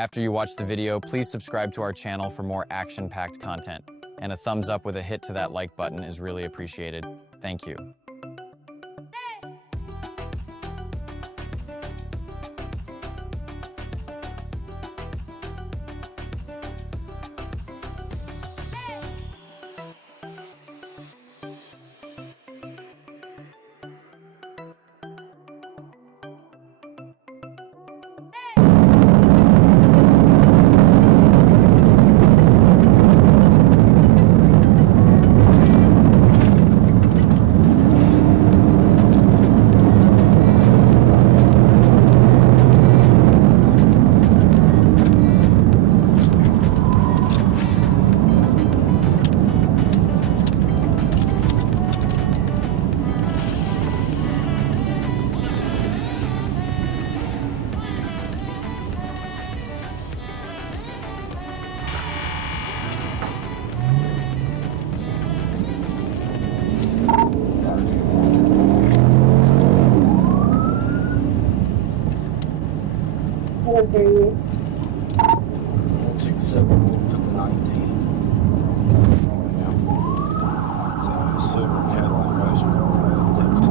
After you watch the video, please subscribe to our channel for more action-packed content. And a thumbs up with a hit to that like button is really appreciated. Thank you. Hear you. 167 took the 19. It's a silver Cadillac passion car out of Texas.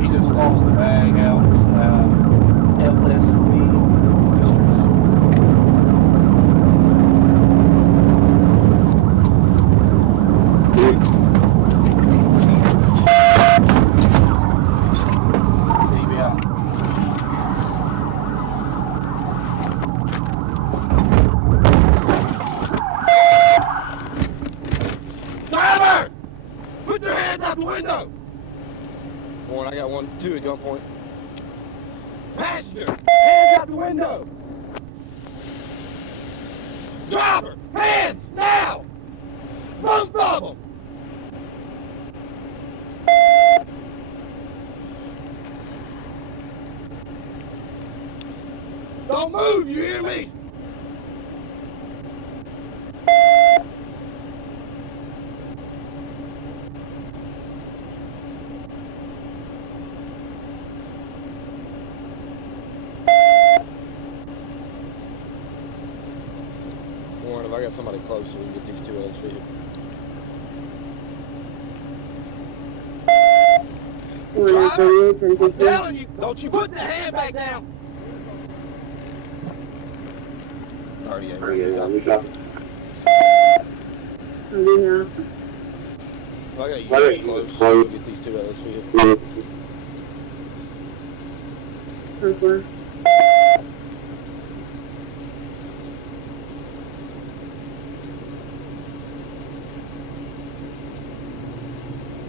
He just lost the bag out LSV Industries. Driver! Put your hands out the window! One, I got 1, 2 at gunpoint. Passenger! Hands out the window! Driver! Hands! Now! Both of them! Don't move, you hear me? Warren, if I got somebody close so we can get these two others for you. Driver, I'm telling you, don't you put the hand back down. 38. Yeah. I got you guys close so we can get these two others for you. Okay.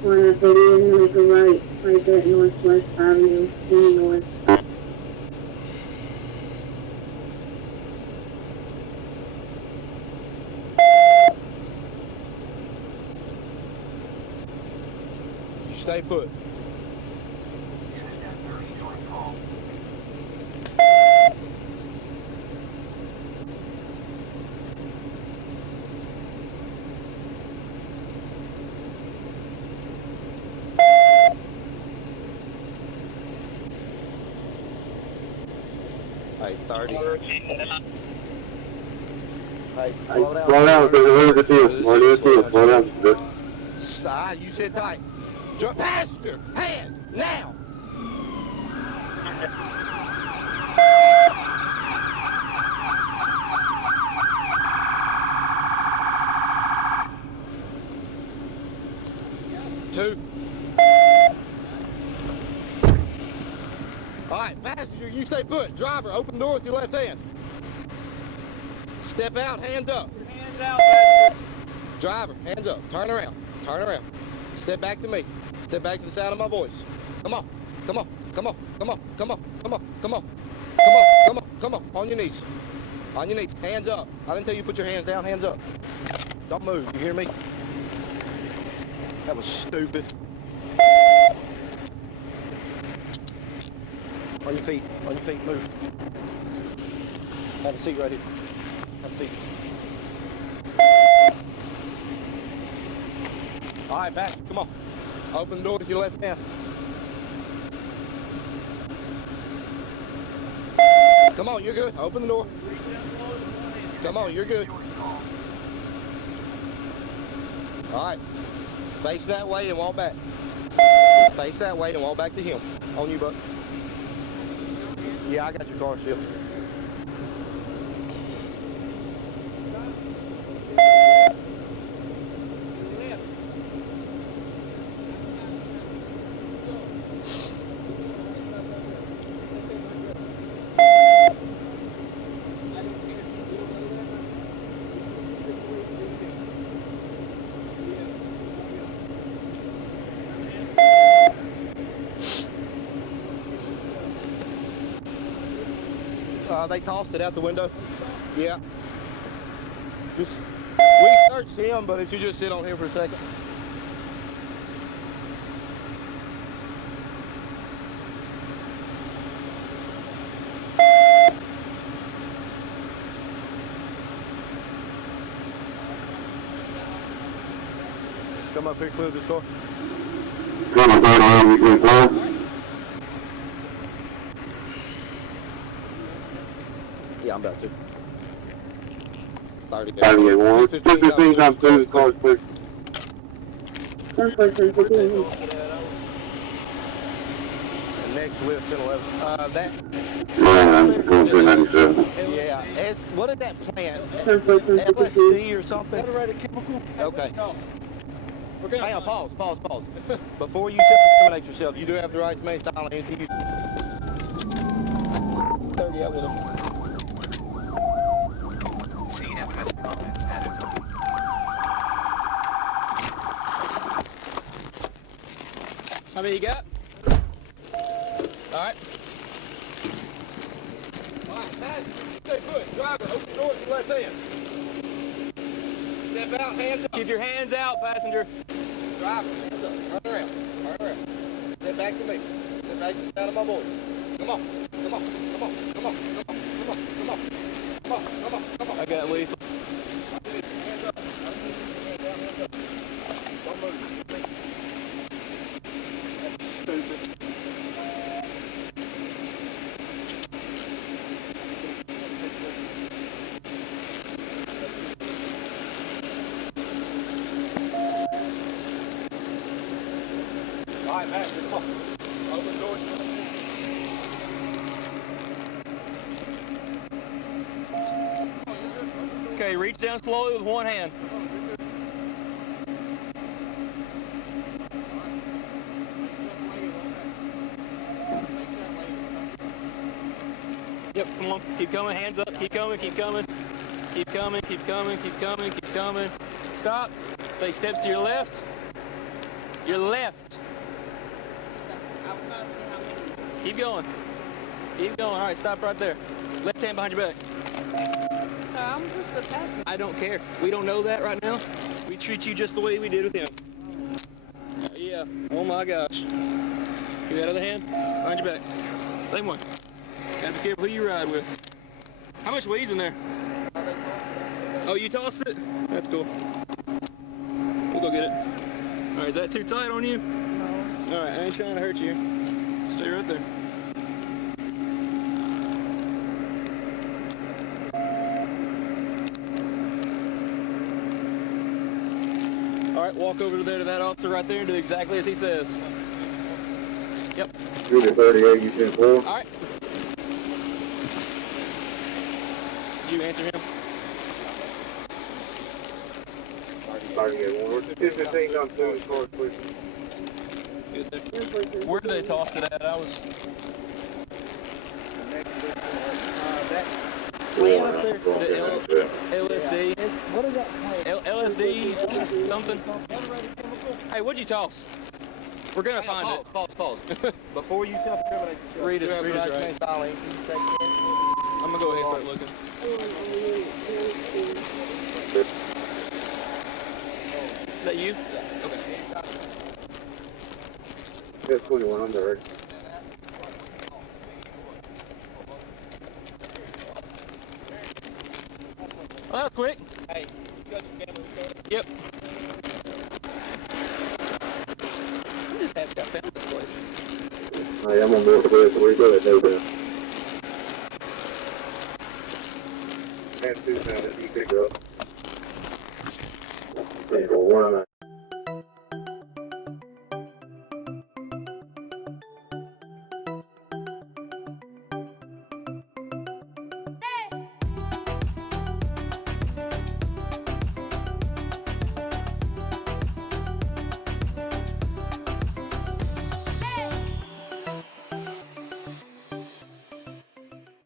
One at 30 and make a right there at Northwest Avenue, Illinois. You stay put. Hey, 30. Hey, Slow down. Where's the deal? What is it? Slow down. Side, you sit tight. Passenger, hand, now. Two. All right, passenger, you stay put. Driver, open the door with your left hand. Step out, hands up. Hands out, passenger. Driver, hands up. Turn around. Turn around. Step back to me. Step back to the sound of my voice. Come on. Come on. Come on. Come on. Come on. Come on. Come on. Come on. Come on. Come on. On your knees. On your knees. Hands up. I didn't tell you to put your hands down. Hands up. Don't move. You hear me? That was stupid. On your feet. On your feet. Move. Have a seat right here. Have a seat. All right, back. Come on. Open the door with your left hand. Come on, you're good. Open the door. Come on, you're good. All right. Face that way and walk back. Face that way and walk back to him. On you, bud. Yeah, I got your car still. They tossed it out the window. Yeah. We searched him, but if you just sit on here for a second. Come up here, clear this car. Come on, Yeah, I'm about to. 30 1. 215, I'm through the car, quick. 10-14, next lift, 10-11. That. Yeah, I'm going to 97. Yeah. What did that plant? LSD or something? Okay. Hang on, pause. Before you self-incriminate yourself, you do have the right to remain silent. Anything you 30 out with him. How many you got? Alright. Alright, passenger, stay put. Driver, open the door with your left hand. Step out, hands up. Keep your hands out, passenger. Driver, hands up. Turn around. Turn around. Step back to me. Step back to the sound of my voice. Come on. Come on. Come on. Come on. Come on. Come on. Come on. Come on. Come on. Come on. I got lethal. Hands up. Hands up. Don't move. That's stupid. All right, Master, come on. Open the door. Okay, reach down slowly with one hand. Yep, come on. Keep coming, hands up. Keep coming, keep coming. Keep coming, keep coming, keep coming, keep coming. Stop. Take steps to your left. Your left. Keep going. Keep going. All right, stop right there. Left hand behind your back. So I'm just the passenger. I don't care. We don't know that right now. We treat you just the way we did with him. Yeah. Oh my gosh. Give that other hand. Behind your back. Same one. Gotta be careful who you ride with. How much weed's in there? Oh, you tossed it? That's cool. We'll go get it. All right, is that too tight on you? No. All right, I ain't trying to hurt you. Stay right there. right, walk over to there to that officer right there and do exactly as he says. Yep. Unit 38, you 10-4. All right. Did you answer him? Target 1. We're 10-15 on 2 as far as please. Good there. Where did they toss it at? I was... Plan up there. The LSD. What is that plan? LSD something. Hey, what'd you toss? We're gonna find it. Pause. Before you self-incriminate yourself, Read us right. silently. I'm gonna go ahead and start looking. Is that you? Okay. That's 21 on the ready. Well, that was quick. Hey, you got your camera recorded? Yep. I just haven't got found this place. Hey, I'm on board for this. Where you go at David? Man, 2 minutes. You pick her up. 10-4, 1